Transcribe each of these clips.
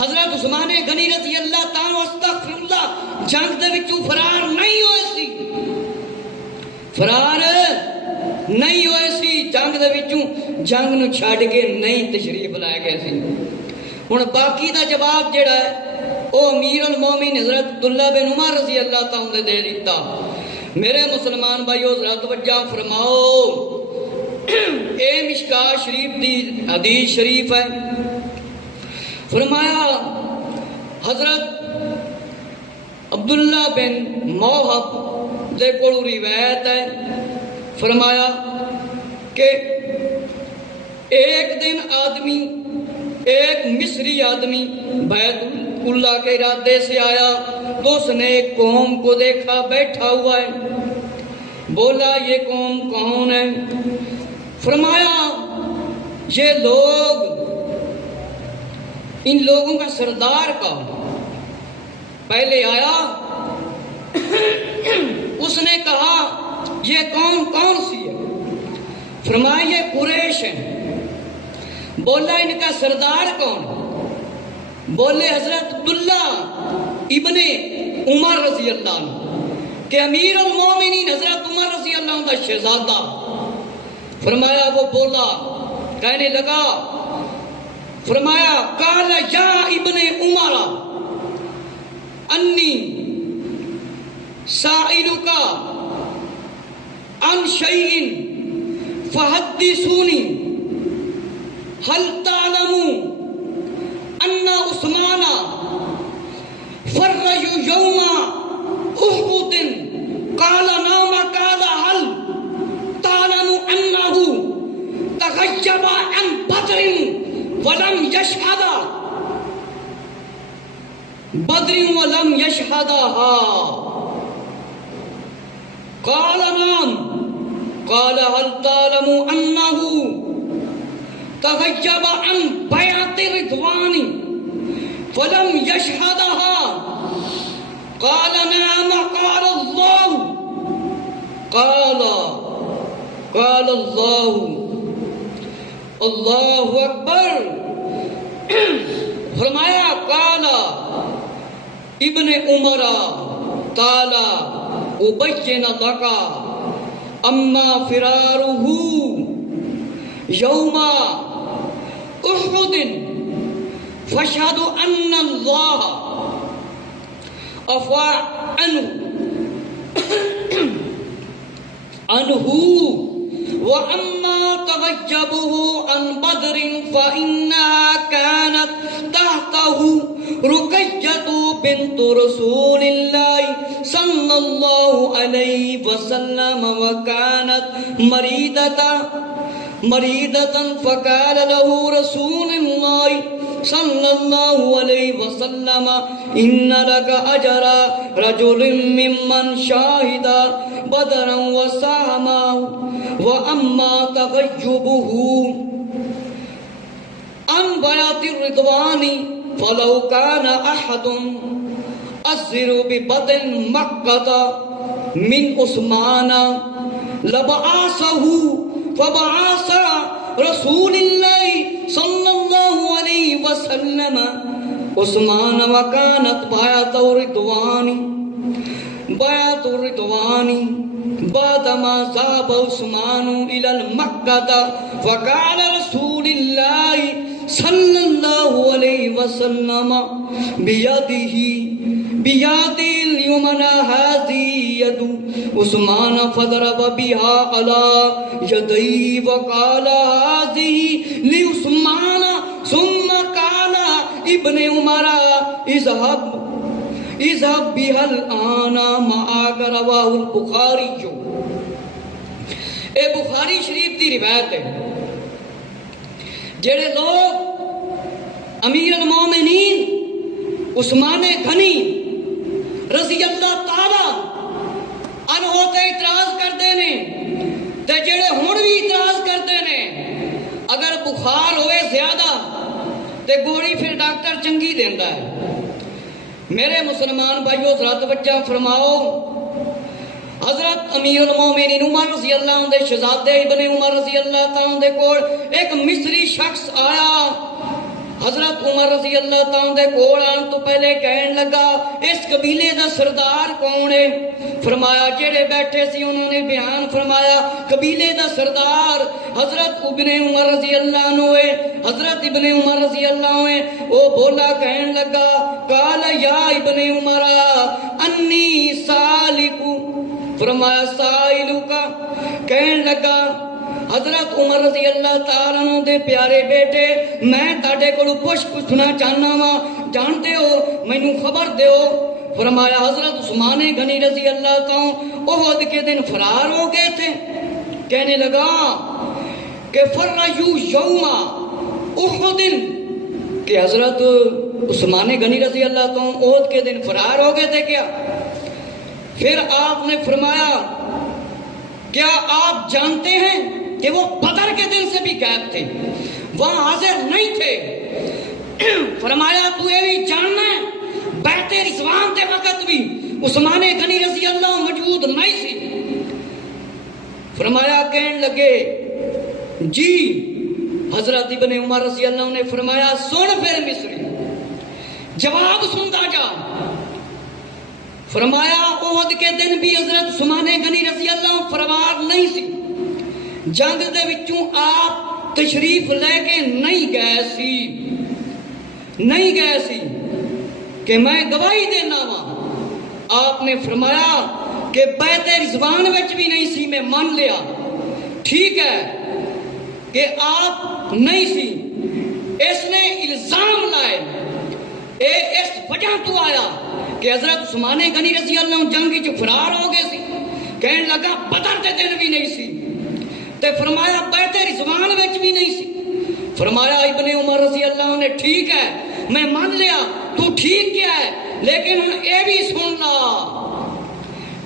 حضرت عثمان غنی رضی اللہ تعالیٰ استغفر اللہ جنگ دے وچوں فرار نہیں ہوئے سی، فرار نہیں ہوئے سی جنگ دے وچوں، جنگ نو چھڈ کے نہیں تشریف لائے گئے سی۔ ہن باقی دا جواب جڑا ہے او امیر المومن حضرت عبداللہ بن عمر رضی اللہ تعالیٰ نے دے دیتا۔ میرے مسلمان بھائیو ذرا توجہ فرماؤ، اے مشکاہ شریف دی حدیث شریف ہے، فرمایا حضرت عبداللہ بن موہب دے کولوں روایت ہے، فرمایا کہ ایک دن آدمی، ایک مصری آدمی بیت اللہ کے ارادے سے آیا تو اس نے ایک قوم کو دیکھا بیٹھا ہوا ہے، بولا یہ قوم کون ہے؟ فرمایا یہ لوگ، ان لوگوں کا سردار کون؟ پہلے آیا اس نے کہا یہ قوم کون سی ہے؟ فرمایا یہ قریش ہیں۔ بولا ان کا سردار کون؟ بولے حضرت عبداللہ ابن عمر رضی اللہ عنہ کہ امیر المومنین حضرت عمر رضی اللہ عنہ کا شہزادہ۔ فرمایا وہ بولا، کہنے لگا، فرمایا قال یا ابن عمر انی سائلک عن شیء فحدثونی هل تعلموا ان عثمان فرج یوم احد قال نعم قال هل تعلم انه تغیب عن بدر ولم يشهد بدر ولم يشهدها قال نعم قال هل تعلم انه تغیب عن بیعت رضوان فلم يشهدها قال نعم قال الله قال الله اللہ اکبر۔ فرمایا قال ابن عمر تعالی ابین لک اما فرارہ یوم احد فاشہد ان اللہ عفا عنہ وَأَمَّا تَغَيَّبُهُ عَنْ بَدْرٍ فَإِنَّهَا كَانَتْ تَحْتَهُ رُقَيَّةُ بِنْتُ رَسُولِ اللَّهِ صَلَّى اللَّهُ عَلَيْهِ وَسَلَّمَ وَكَانَتْ مَرِيدَةً فَقَالَ لَهُ رَسُولُ اللَّهِ صلی اللہ علیہ وسلم ان لک اجر رجل ممن شاہد بدرا وساما واما تغیبه عن بیعت الرضوان فلو كان احد اسر ببطن مکہ من عثمان لبعاثه فبعاث رسول اللہ صلی اللہ علیہ وسلم عثمان وکانت بیعت الرضوان بعدما ذهب عثمان الى المکہ فقال رسول اللہ صلی اللہ علیہ وسلم بیاد الیمنى هذه يد عثمان فضرب بها على يديه وقال هذه لعثمان ثم قال ابن عمر اذهب بها الآن معك رواه البخاری۔ اے بخاری شریف دی روایت ہے، جڑے لوگ امیر المومنین عثمان غنی رضی اللہ تعالی عنہ تے اعتراض کرتے ہیں تے جڑے ہن بھی اعتراض کرتے ہیں، اگر بخار ہوئے زیادہ تے گوڑی پھر ڈاکٹر چنگی دیندا ہے۔ میرے مسلمان بھائیو ذرا توجہ فرماؤ، حضرت امیر المومنین عمر رضی اللہ عنہ دے شہزادے ابن عمر رضی اللہ تعالیٰ دے کول ایک مصری شخص آیا حضرت عمر رضی اللہ تعالیٰ دے کول آن تو پہلے کہن لگا اس قبیلے دا سردار کون ہے؟ فرمایا جڑے بیٹھے سی انہوں نے بیان فرمایا قبیلے دا سردار حضرت ابن عمر رضی اللہ عنہ ہے۔ حضرت ابن عمر رضی اللہ عنہ وہ بولا کہن لگا قال یا ابن عمر انی سالکو، فرمایا سائلو کا، کہن لگا حضرت عمر رضی اللہ تعالیٰ عنہ دے پیارے بیٹے میں تاڑے کو پوچھنا چاہنا وا، جانتے ہو مینوں خبر دیو۔ فرمایا حضرت عثمان غنی رضی اللہ تعالیٰ احد کے دن فرار ہو گئے تھے۔ کہنے لگا کہ فرّیو یوما احد، کہ حضرت عثمان غنی رضی اللہ تعالیٰ احد کے دن فرار ہو گئے تھے کیا؟ پھر آپ نے فرمایا کیا آپ جانتے ہیں کہ وہ بدر کے دن سے بھی غائب تھے، وہاں حاضر نہیں تھے؟ فرمایا تو یہ بھی جاننا ہے بیعت رضوان دے وقت بھی عثمان غنی رضی اللہ موجود نہیں سی؟ فرمایا کہن لگے جی۔ حضرت ابن عمر رضی اللہ نے فرمایا سن پھر مصری جواب سنتا جا۔ فرمایا احد کے دن بھی حضرت عثمان غنی رضی اللہ فرار نہیں سی، جنگ دے وچوں آپ تشریف لے کے نہیں گئے سی کہ میں گواہی دینا وا۔ آپ نے فرمایا کہ بیعت رضوان وچ بھی نہیں سی، میں مان لیا، ٹھیک ہے کہ آپ نہیں سی۔ اس نے الزام لائے اس وجہ تو آیا کہ حضرت عثمان غنی رضی اللہ جنگ چ فرار ہو گئے سی، کہنے لگا بدر دے دن بھی نہیں سی، تے فرمایا بیعت رضوان وچ بھی نہیں سی۔ فرمایا ابن عمر رضی اللہ نے ٹھیک ہے میں مان لیا، تو ٹھیک کیا ہے، لیکن اے بھی سن لا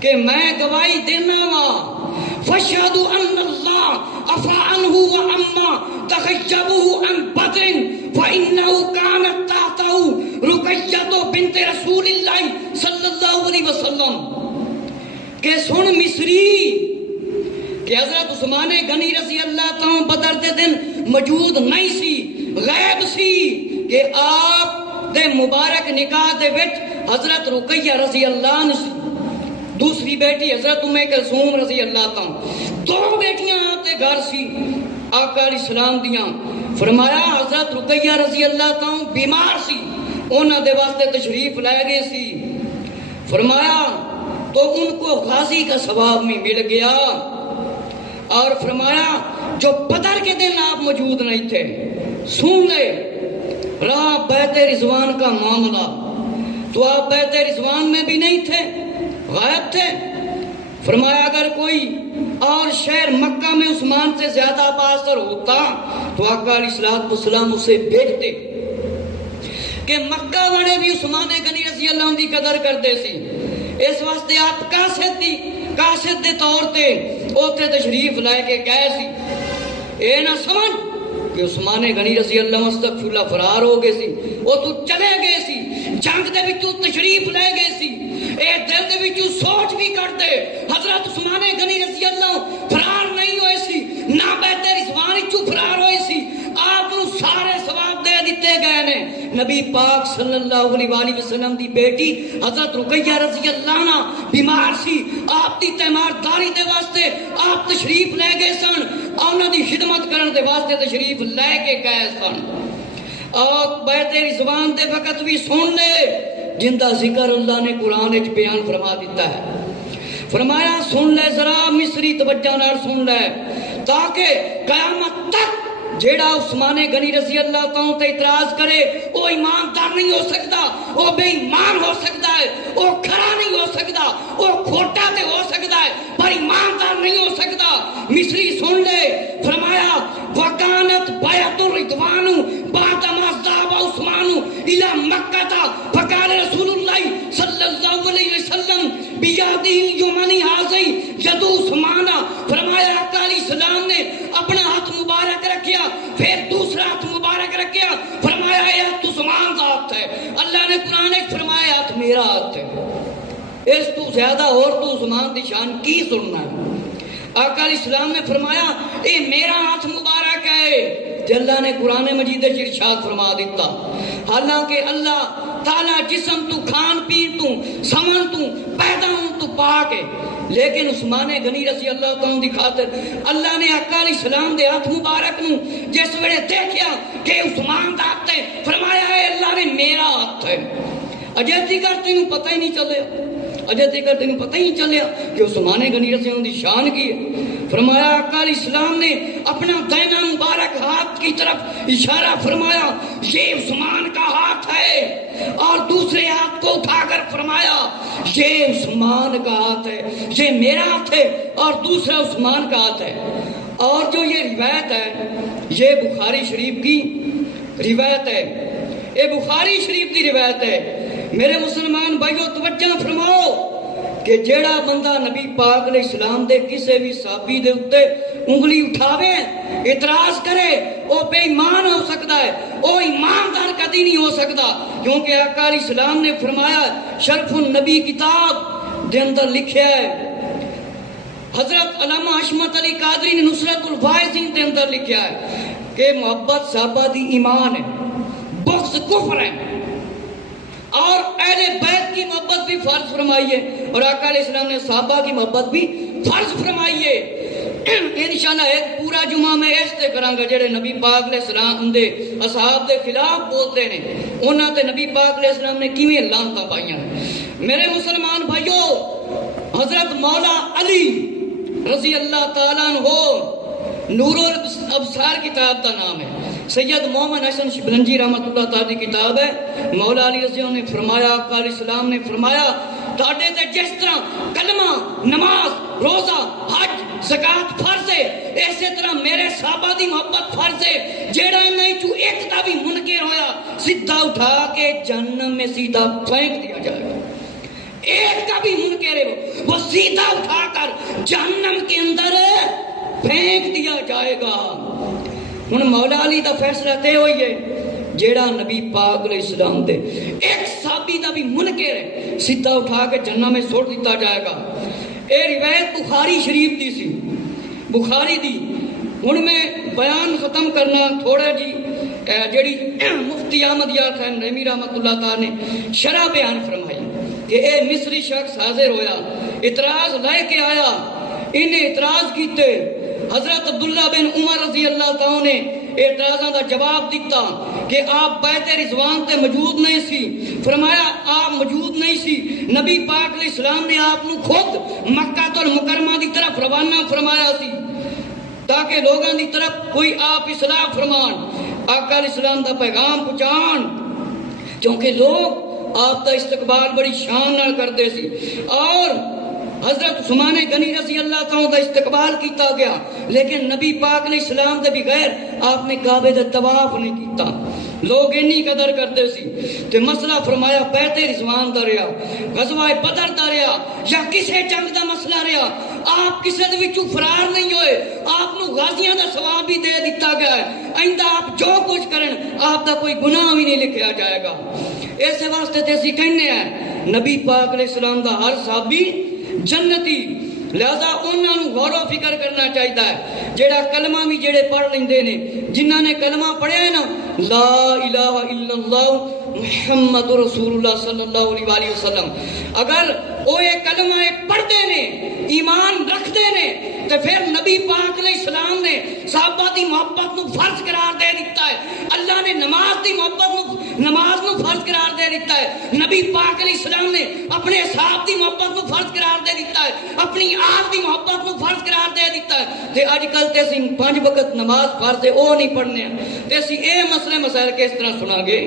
کہ میں گواہی دینا وا فَشْهَدُوا أَنَّ اللَّهَ عَفَا عَنْهُ وَعَمَّا تَخَيَّبُهُ عَنْ بَدْرٍ فَإِنَّهُ كَانَتْ تَحْتَهُ رُقَيَّةُ بِنْتِ رَسُولِ اللَّهِ صلی اللہ علیہ وسلم کہ سن مصری کہ حضرت عثمان غنی رضی اللہ تعالیٰ بدر دے دن موجود نہیں سی، غیب سی کہ آپ دے مبارک نکاح دے وچ حضرت رقیہ رضی اللہ عنہ سی، دوسری بیٹی حضرت ام کلثوم رضی اللہ تعالیٰ، دو بیٹیاں آتے گھر سی آقا علیہ السلام دیاں۔ فرمایا حضرت رقیہ رضی اللہ تعالیٰ بیمار سی، انہاں دے واسطے تشریف لے گئے سی۔ فرمایا تو ان کو غازی کا ثواب میں مل گیا، اور فرمایا جو بدر کے دن آپ موجود نہیں تھے سن لے رہا بیعت رضوان کا معاملہ، تو آپ بیعت رضوان میں بھی نہیں تھے، غائب تھے۔ فرمایا اگر کوئی اور شہر مکہ میں عثمان سے زیادہ بااثر ہوتا تو آقا علیہ السلام اسے بھیجتے کہ مکہ والے بھی عثمان غنی رضی اللہ عنہ دی قدر کرتے سی، اس واسطے آپ قاصد دے طور تے اوتے تشریف لے کے گئے سی۔ اے نہ سمجھ کہ عثمان غنی رضی اللہ استغفر اللہ فرار ہو گئے سی، وہ تو چلے گئے سی، جنگ دے وچوں تشریف لے گئے سی، اے دل دے وچوں سوچ بھی کرتے حضرت عثمان غنی رضی اللہ فرار نہیں ہوئے سی، نہ بیعت رضوان وچوں فرار ہوئے سی، آپ نو سارے ثواب دے دیتے گئے نے۔ نبی پاک صلی اللہ علیہ وآلہ وسلم دی بیٹی حضرت رقیہ رضی اللہ عنہ بیمار سی، آپ دی تیمارداری دے واسطے آپ تشریف لے گئے سن، انہاں دی خدمت کرن دے واسطے تشریف لے کے گئے سن۔ اور بیعت رضوان دے وقت بھی سن لے جن دا ذکر اللہ نے قرآن وچ بیان فرما دیتا ہے۔ فرمایا سن لے ذرا مصری توجہ نال سن لے، تاکہ قیامت تک جیڑا عثمان غنی رضی اللہ تعالیٰ تے اعتراض کرے وہ ایماندار نہیں ہو سکتا، وہ بے ایمان ہو سکتا ہے، وہ کھڑا نہیں ہو سکتا، وہ کھوٹا تے ہو سکتا ہے پر ایماندار نہیں ہو سکتا۔ مصری سن لے، فرمایا وَقَانَتْ بَيْعَةُ الرِّضْوَانُ بَعْدَمَا ذَهَبَ عُثْمَانُ إِلَى مَكَّةَ فَقَالَ رسول اللہ صلی اللہ علیہ وسلم بِيَدِهِ الْيُمْنَى هَذِهِ يَدُ عثمان۔ فرمایا آقا علیہ السلام نے اپنا ہاتھ مبارک رکھیا، پھر دوسرا ہاتھ مبارک رکھیا، فرمایا یہ ہاتھ عثمان کا ہاتھ ہے۔ اللہ نے قرآن ایک فرمایا ہاتھ میرا ہاتھ ہے، اس تو زیادہ اور تو عثمان دی شان کی سننا ہے؟ آقا علیہ السلام نے فرمایا اے میرا ہاتھ مبارک ہے، تے اللہ نے قرآن مجید وچ ارشاد فرما دیتا حالانکہ اللہ تعالیٰ جسم تو کھان پین تو سمن تو پیدا ہوں تو پاک ہے، لیکن عثمان غنی رضی اللہ تعالیٰ دی خاطر اللہ نے آقا علیہ السلام دے ہاتھ مبارک نو جس ویلے دیکھیا کہ عثمان دا ہاتھ ہے، فرمایا ہے اللہ نے میرا ہاتھ ہے۔ اجے تیکر تینوں پتہ ہی نہیں چلیا، اجے تیکر تینوں پتہ ہی نہیں چلیا کہ عثمان غنی رضی اللہ دی شان کی ہے۔ فرمایا آقا علیہ السلام نے اپنا دائنا مبارک ہاتھ کی طرف اشارہ فرمایا یہ عثمان کا ہاتھ ہے، اور دوسرے ہاتھ کو اٹھا کر فرمایا یہ عثمان کا ہاتھ ہے، یہ میرا ہاتھ ہے اور دوسرا عثمان کا ہاتھ ہے۔ اور جو یہ روایت ہے یہ بخاری شریف کی روایت ہے، یہ بخاری شریف کی روایت ہے۔ میرے مسلمان بھائیو توجہ فرماؤ کہ جیڑا بندہ نبی پاک علیہ السلام دے کسے بھی صحابی دے اتے انگلی اٹھاوے اعتراض کرے وہ بے ایمان ہو سکتا ہے، وہ ایماندار کدی نہیں ہو سکتا، کیونکہ آقا علیہ السلام نے فرمایا شرف النبی کتاب دے اندر لکھیا ہے، حضرت علامہ حشمت علی قادری نے نصرت الفائزین دے اندر لکھیا ہے کہ محبت صحابہ دی ایمان ہے، بغض کفر ہے، اور اہل بیت کی محبت بھی فرض فرمائی ہے، اور آقا علیہ السلام نے صحابہ کی محبت بھی فرض فرمائی ہے۔ انشاءاللہ ایک پورا جمعہ میں اس تے کراں گا جڑے نبی پاک علیہ السلام دے اصحاب دے خلاف بولتے نے، انہاں تے نبی پاک علیہ السلام نے کیویں لعنتاں پائیاں۔ میرے مسلمان بھائیو، حضرت مولا علی رضی اللہ تعالیٰ عنہ نور الابصار کتاب کا نام ہے، سید محمد حسن شبلنجی رحمت اللہ تعالی کی کتاب ہے۔ مولا علی رضی اللہ نے فرمایا، آقا علیہ السلام نے فرمایا تاڑے تے جس طرح کلمہ، نماز، روزہ، حج، زکاة فرض ہے، اسی طرح میرے صحابہ دی محبت فرض ہے۔ جیڑا انہیں چو ایک تا بھی منکر ہویا سیدھا اٹھا کے جہنم میں سیدھا پھینک دیا جائے گا، ایک کا بھی منکر ہے وہ سیدھا اٹھا کر جہنم کے اندر پھینک دیا جائے گا۔ ہن مولا علی دا فیصلہ تے ہوئی ہے جیڑا نبی پاک علیہ السلام دے ایک صحابی دا بھی منکر ہے سیدھا اٹھا کے جہنم میں سوڑ دیتا جائے گا۔ اے روایت بخاری شریف دی سی، بخاری دی۔ ہن میں بیان ختم کرنا تھوڑا جی جیڑی مفتی احمد یار خان رحمی رحمت اللہ تعالی نے شرح بیان فرمائی کہ اے مصری شخص حاضر ہویا، اعتراض لے کے آیا، انہیں اعتراض کیتے، حضرت عبداللہ بن عمر رضی اللہ تعالیٰ نے اعتراضاں دا جواب دیتا کہ آپ بیت رضوان تے موجود نہیں سی۔ فرمایا آپ موجود نہیں سی، نبی پاک علیہ السلام نے آپ نو خود مکہ المکرمہ دی طرف روانہ فرمایا سی تاکہ لوگاں دی طرف کوئی آپ اصلاح فرمان، آقا علیہ السلام دا پیغام پہنچان، کیونکہ لوگ آپ دا استقبال بڑی شان نال کرتے سی۔ اور حضرت عثمان غنی رضی اللہ تعالیٰ دا استقبال کیتا گیا، لیکن نبی پاک علیہ السلام دے بغیر آپ نے کعبے دا طواف نہیں کیتا، لوگ انی قدر کرتے سی۔ تے مسئلہ فرمایا بیت رضوان دا رہا، غزوہ بدر دا رہا، یا کسے جنگ دا مسئلہ رہا، آپ کسے دے وچوں فرار نہیں ہوئے، آپ نو غازیاں دا ثواب بھی دے دیتا گیا ہے، آئندہ آپ جو کچھ کریں آپ دا کوئی گناہ بھی نہیں لکھیا جائے گا۔ ایسے واسطے تے اسی کہنے ہیں نبی پاک علیہ السلام دا ہر صحابی جنتی، لہذا انہاں نو غور و فکر کرنا چاہیے ہے۔ جیڑا کلمہ بھی جیڑے پڑھ لیندے نے، جنہاں نے کلمہ پڑھیا ہے نا لا الہ الا اللہ محمد رسول اللہ صلی اللہ علیہ وآلہ وسلم، اگر وہ یہ کلمہ پڑھتے نے، ایمان رکھتے نے، تو پھر نبی پاک علیہ السلام نے صحابہ دی محبت نو فرض قرار دے دیتا ہے، اللہ نے نماز دی محبت نو فرض قرار دے دیتا ہے، نبی پاک علیہ السلام نے اپنے صحاب دی محبت نو فرض قرار دے دیتا ہے، اپنی آپ دی محبت نو فرض قرار دے دیتا ہے۔ تے اج کل تے اسی 5 وقت نماز فرض ہے وہ نہیں پڑھنے ہیں، تے اسی اے مسئلے مسائل کس طرح سنا گے؟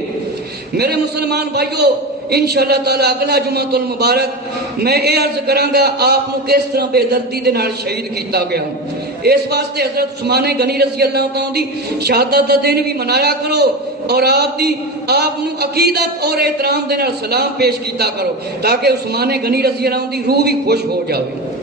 میرے مسلمان بھائیو، انشاءاللہ تعالی اگلا جمعہ المبارک میں اے عرض کراں گا آپ نو کس طرح بے دردی دے نال شہید کیتا گیا۔ اس واسطے حضرت عثمان غنی رضی اللہ تعالیٰ دی شہادت دا دن بھی منایا کرو، اور آپ نو عقیدت اور احترام دے نال سلام پیش کیتا کرو، تاکہ عثمان غنی رضی اللہ عنہ دی روح بھی خوش ہو جاوے۔